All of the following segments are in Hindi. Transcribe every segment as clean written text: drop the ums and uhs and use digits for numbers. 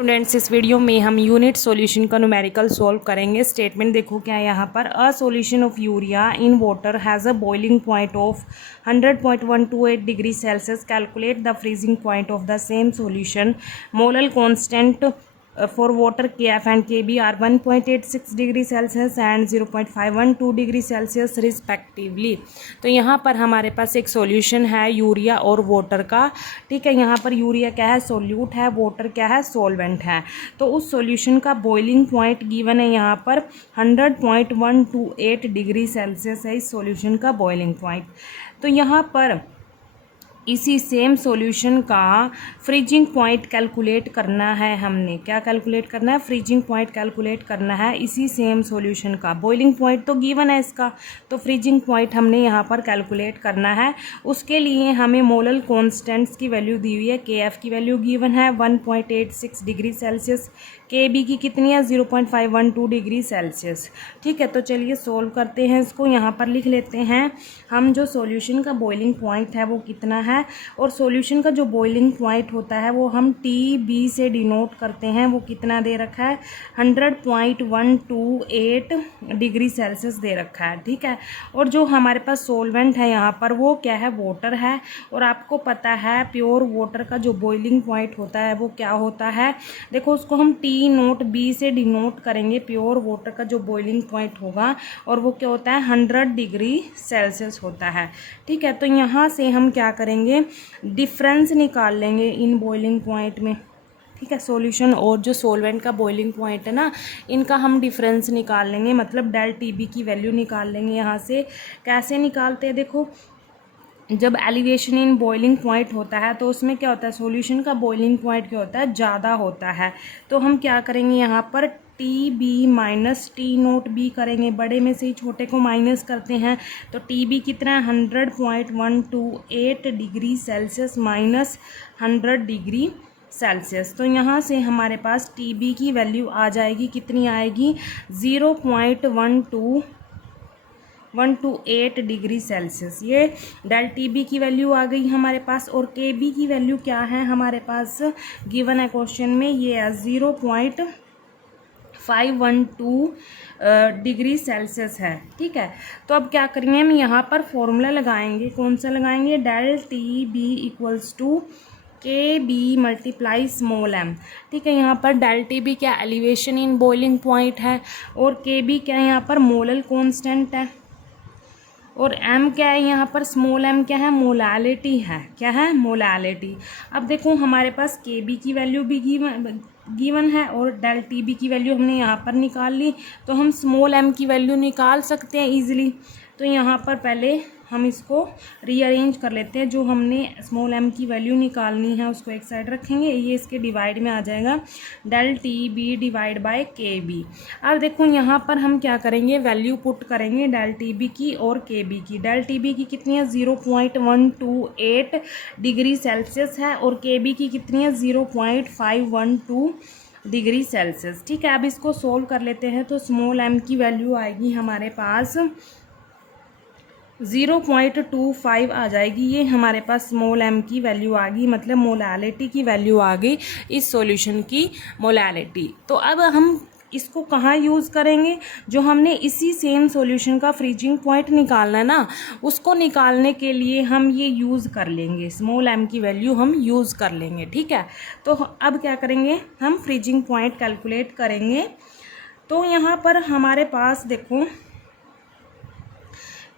स्टूडेंट्स, इस वीडियो में हम यूनिट सॉल्यूशन का न्यूमेरिकल सॉल्व करेंगे। स्टेटमेंट देखो क्या है यहाँ पर। A solution of urea in water has a boiling point of 100.128 degree Celsius. Calculate the freezing point of the same solution. Molal constant for water KF and KB are 1.86 degree Celsius and 0.512 degree Celsius respectively. तो यहाँ पर हमारे पास एक सॉल्यूशन है यूरिया और वाटर का। ठीक है, यहाँ पर यूरिया क्या है, सोल्यूट है, वाटर क्या है, सॉल्वेंट है। तो उस सॉल्यूशन का बॉइलिंग पॉइंट गिवन है यहाँ पर 100.128 डिग्री सेल्सियस है इस सॉल्यूशन का बॉइलिंग पॉइंट। तो यहाँ पर इसी सेम सॉल्यूशन का फ्रीजिंग पॉइंट कैलकुलेट करना है। हमने क्या कैलकुलेट करना है, फ्रीजिंग पॉइंट कैलकुलेट करना है इसी सेम सॉल्यूशन का। बॉइलिंग पॉइंट तो गिवन है इसका, तो फ्रीजिंग पॉइंट हमने यहाँ पर कैलकुलेट करना है। उसके लिए हमें मोलल कॉन्स्टेंट्स की वैल्यू दी हुई है। KF की वैल्यू गिवन है 1.86 डिग्री सेल्सियस, KB की कितनी है 0.512 डिग्री सेल्सियस। ठीक है, तो चलिए सोल्व करते हैं इसको। यहाँ पर लिख लेते हैं हम जो सॉल्यूशन का बॉइलिंग पॉइंट है वो कितना है, और सॉल्यूशन का जो बॉइलिंग पॉइंट होता है वो हम TB से डिनोट करते हैं। वो कितना दे रखा है, 100.128 डिग्री सेल्सियस दे रखा है। ठीक है, और जो हमारे पास सॉल्वेंट है यहाँ पर वो क्या है, वाटर है। और आपको पता है प्योर वाटर का जो बॉइलिंग पॉइंट होता है वो क्या होता है, देखो उसको हम T0B से डिनोट करेंगे। प्योर वाटर का जो बॉइलिंग पॉइंट होगा और वो क्या होता है, 100 डिग्री सेल्सियस होता है। ठीक है, तो यहाँ से हम क्या करेंगे, डिफरेंस निकाल लेंगे इन बॉइलिंग पॉइंट में। ठीक है, सॉल्यूशन और जो सॉल्वेंट का बॉइलिंग पॉइंट है ना, इनका हम डिफरेंस निकाल लेंगे, मतलब डेल TB की वैल्यू निकाल लेंगे। यहाँ से कैसे निकालते हैं, देखो जब एलिवेशन इन बॉइलिंग पॉइंट होता है तो उसमें क्या होता है, सॉल्यूशन का बॉइलिंग पॉइंट क्या होता है, ज़्यादा होता है। तो हम क्या करेंगे यहाँ पर TB माइनस T0B करेंगे। बड़े में से ही छोटे को माइनस करते हैं तो TB कितना है, 100.128 degree Celsius minus 100 degree Celsius. तो यहाँ से हमारे पास TB की वैल्यू आ जाएगी, कितनी आएगी, 0.128 डिग्री सेल्सियस। ये डेल TB की वैल्यू आ गई हमारे पास। और KB की वैल्यू क्या है हमारे पास, गिवन है क्वेश्चन में, ये है 0.512 डिग्री सेल्सियस है। ठीक है, तो अब क्या करेंगे, हम यहाँ पर फॉर्मूला लगाएंगे। कौन सा लगाएंगे, del TB equals to KB multiply small m। ठीक है, यहाँ पर डेल TB क्या एलिवेशन इन बॉइलिंग पॉइंट है, और KB क्या है यहाँ पर मोलल कांस्टेंट है, और m क्या है यहाँ पर, स्मॉल m क्या है, मोलालिटी है। क्या है, मोलालिटी। अब देखो हमारे पास KB की वैल्यू भी गिवन है और डेल TB की वैल्यू हमने यहाँ पर निकाल ली, तो हम स्मॉल m की वैल्यू निकाल सकते हैं इजीली। तो यहाँ पर पहले हम इसको रीअरेंज कर लेते हैं। जो हमने स्मॉल m की वैल्यू निकालनी है उसको एक साइड रखेंगे, ये इसके डिवाइड में आ जाएगा, del TB divide by KB। अब देखो यहाँ पर हम क्या करेंगे, वैल्यू पुट करेंगे डेल TB की और KB की। डेल TB की कितनी है, 0.128 डिग्री सेल्सियस है, और KB की कितनी है, 0.512 डिग्री सेल्सियस। ठीक है, अब इसको सोल्व कर लेते हैं। तो स्मॉल m की वैल्यू आएगी हमारे पास 0.25 आ जाएगी। ये हमारे पास स्मॉल m की वैल्यू आ गई, मतलब मोलालिटी की वैल्यू आ गई, इस सॉल्यूशन की मोलालिटी। तो अब हम इसको कहाँ यूज़ करेंगे, जो हमने इसी सेम सॉल्यूशन का फ्रीजिंग पॉइंट निकालना है ना, उसको निकालने के लिए हम ये यूज़ कर लेंगे, स्मॉल m की वैल्यू हम यूज़ कर लेंगे। ठीक है, तो अब क्या करेंगे, हम फ्रीजिंग पॉइंट कैलकुलेट करेंगे। तो यहाँ पर हमारे पास देखो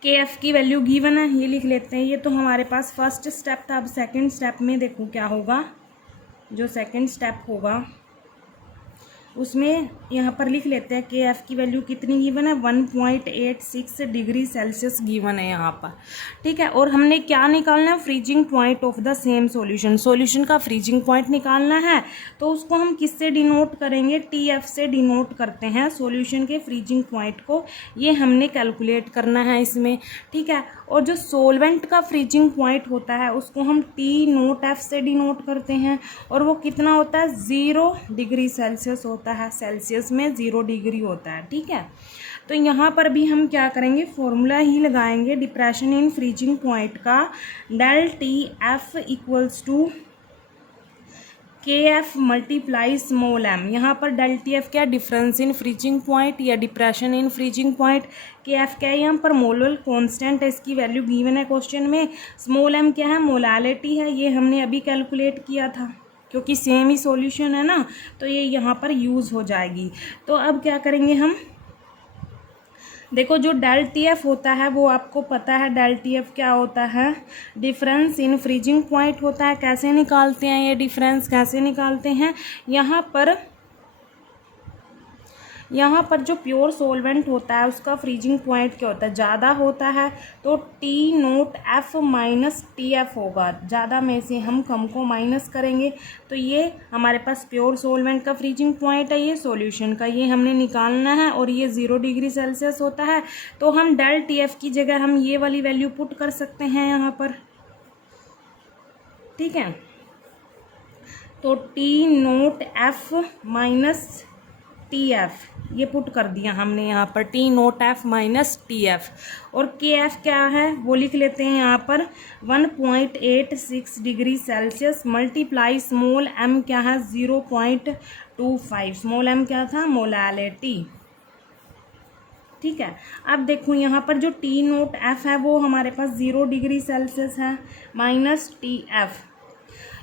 KF की वैल्यू गिवन है, ये लिख लेते हैं। ये तो हमारे पास फर्स्ट स्टेप था। अब सेकंड स्टेप में देखो क्या होगा, जो सेकंड स्टेप होगा उसमें यहाँ पर लिख लेते हैं KF की वैल्यू कितनी गिवन है, 1.86 डिग्री सेल्सियस गिवन है यहाँ पर। ठीक है, और हमने क्या निकालना है, freezing point of the same solution. Solution का फ्रीजिंग पॉइंट निकालना है, तो उसको हम किससे डिनोट करेंगे, TF से डिनोट करते हैं सॉल्यूशन के फ्रीजिंग पॉइंट को। ये हमने कैलकुलेट करना है इसमें। ठीक है, और जो सोलवेंट का फ्रीजिंग पॉइंट होता है उसको हम T0F से डिनोट करते हैं, और वो कितना होता है, 0 डिग्री सेल्सियस होता है। सेल्सियस में 0 डिग्री होता है। ठीक है, तो यहाँ पर भी हम क्या करेंगे, फॉर्मूला ही लगाएंगे डिप्रेशन इन फ्रीजिंग पॉइंट का। डेल TF इक्वल्स टू के एफ मल्टीप्लाई स्मॉल एम, यहाँ पर डेल्टी एफ क्या, डिफरेंस इन फ्रीजिंग पॉइंट या डिप्रेशन इन फ्रीजिंग पॉइंट। के एफ क्या है, यहाँ पर मोलर कांस्टेंट है, इसकी वैल्यू गिवन है क्वेश्चन में। स्मॉल एम क्या है, मोलालिटी है, ये हमने अभी कैलकुलेट किया था, क्योंकि सेम ही सॉल्यूशन है ना, तो ये यहाँ पर यूज़ हो जाएगी। तो अब क्या करेंगे हम, देखो जो डेल टी एफ होता है वो आपको पता है, डेल टी एफ क्या होता है, डिफरेंस इन फ्रीजिंग पॉइंट होता है। कैसे निकालते हैं ये डिफरेंस, कैसे निकालते हैं, यहाँ पर जो प्योर सोलवेंट होता है उसका फ्रीजिंग पॉइंट क्या होता है, ज़्यादा होता है तो T note F minus T F होगा, ज़्यादा में से हम कम को माइनस करेंगे। तो ये हमारे पास प्योर सोलवेंट का फ्रीजिंग पॉइंट है, ये सॉल्यूशन का, ये हमने निकालना है, और ये 0 डिग्री सेल्सियस होता है। तो हम डेल टी एफ की जगह हम ये वाली वैल्यू पुट कर सकते हैं यहाँ पर, ठीक है। तो T note F minus T F ये पुट कर दिया हमने यहाँ पर, T note F minus T F, और के एफ क्या है वो लिख लेते हैं यहाँ पर 1.86 degree Celsius multiply small m क्या है 0.25, स्मॉल एम क्या था, मोलालिटी, ठीक है। अब देखो यहाँ पर जो टी नोट एफ है वो हमारे पास 0 डिग्री सेल्सियस है, माइनस टी एफ,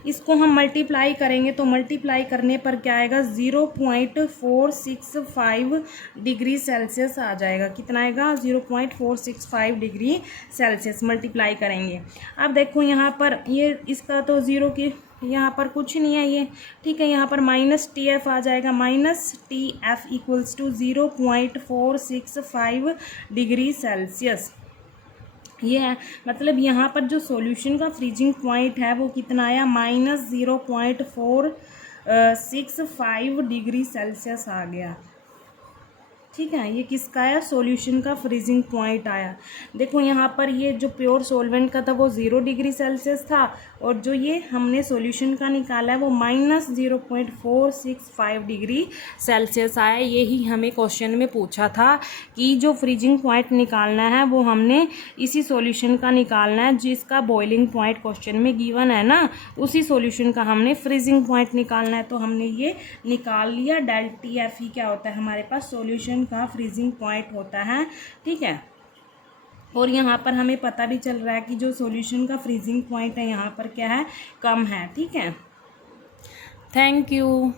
इसको हम मल्टीप्लाई करेंगे तो मल्टीप्लाई करने पर क्या आएगा, 0.465 डिग्री सेल्सियस आ जाएगा। कितना आएगा, 0.465 डिग्री सेल्सियस मल्टीप्लाई करेंगे। अब देखो यहाँ पर ये इसका तो 0 की यहाँ पर कुछ नहीं है ये, ठीक है, यहाँ पर माइनस टी एफ आ जाएगा, minus T F equals to 0.465 degree Celsius, ये है। मतलब यहाँ पर जो सॉल्यूशन का फ्रीजिंग पॉइंट है वो कितना आया, माइनस 0.465 डिग्री सेल्सियस आ गया, ठीक है। ये किसका आया, सॉल्यूशन का फ्रीजिंग पॉइंट आया। देखो यहाँ पर ये जो प्योर सॉल्वेंट का था वो 0 डिग्री सेल्सियस था, और जो ये हमने सॉल्यूशन का निकाला है वो माइनस 0.465 डिग्री सेल्सियस आया। यही हमें क्वेश्चन में पूछा था कि जो फ्रीजिंग पॉइंट निकालना है वो हमने इसी सॉल्यूशन का निकालना है, जिसका बॉइलिंग पॉइंट क्वेश्चन में गिवन है ना, उसी सॉल्यूशन का हमने फ्रीजिंग पॉइंट निकालना है। तो हमने ये निकाल लिया, डेल टी एफ ही क्या होता है हमारे पास, सॉल्यूशन का फ्रीजिंग पॉइंट होता है, ठीक है। और यहाँ पर हमें पता भी चल रहा है कि जो सॉल्यूशन का फ्रीजिंग पॉइंट है यहाँ पर क्या है, कम है, ठीक है। Thank you.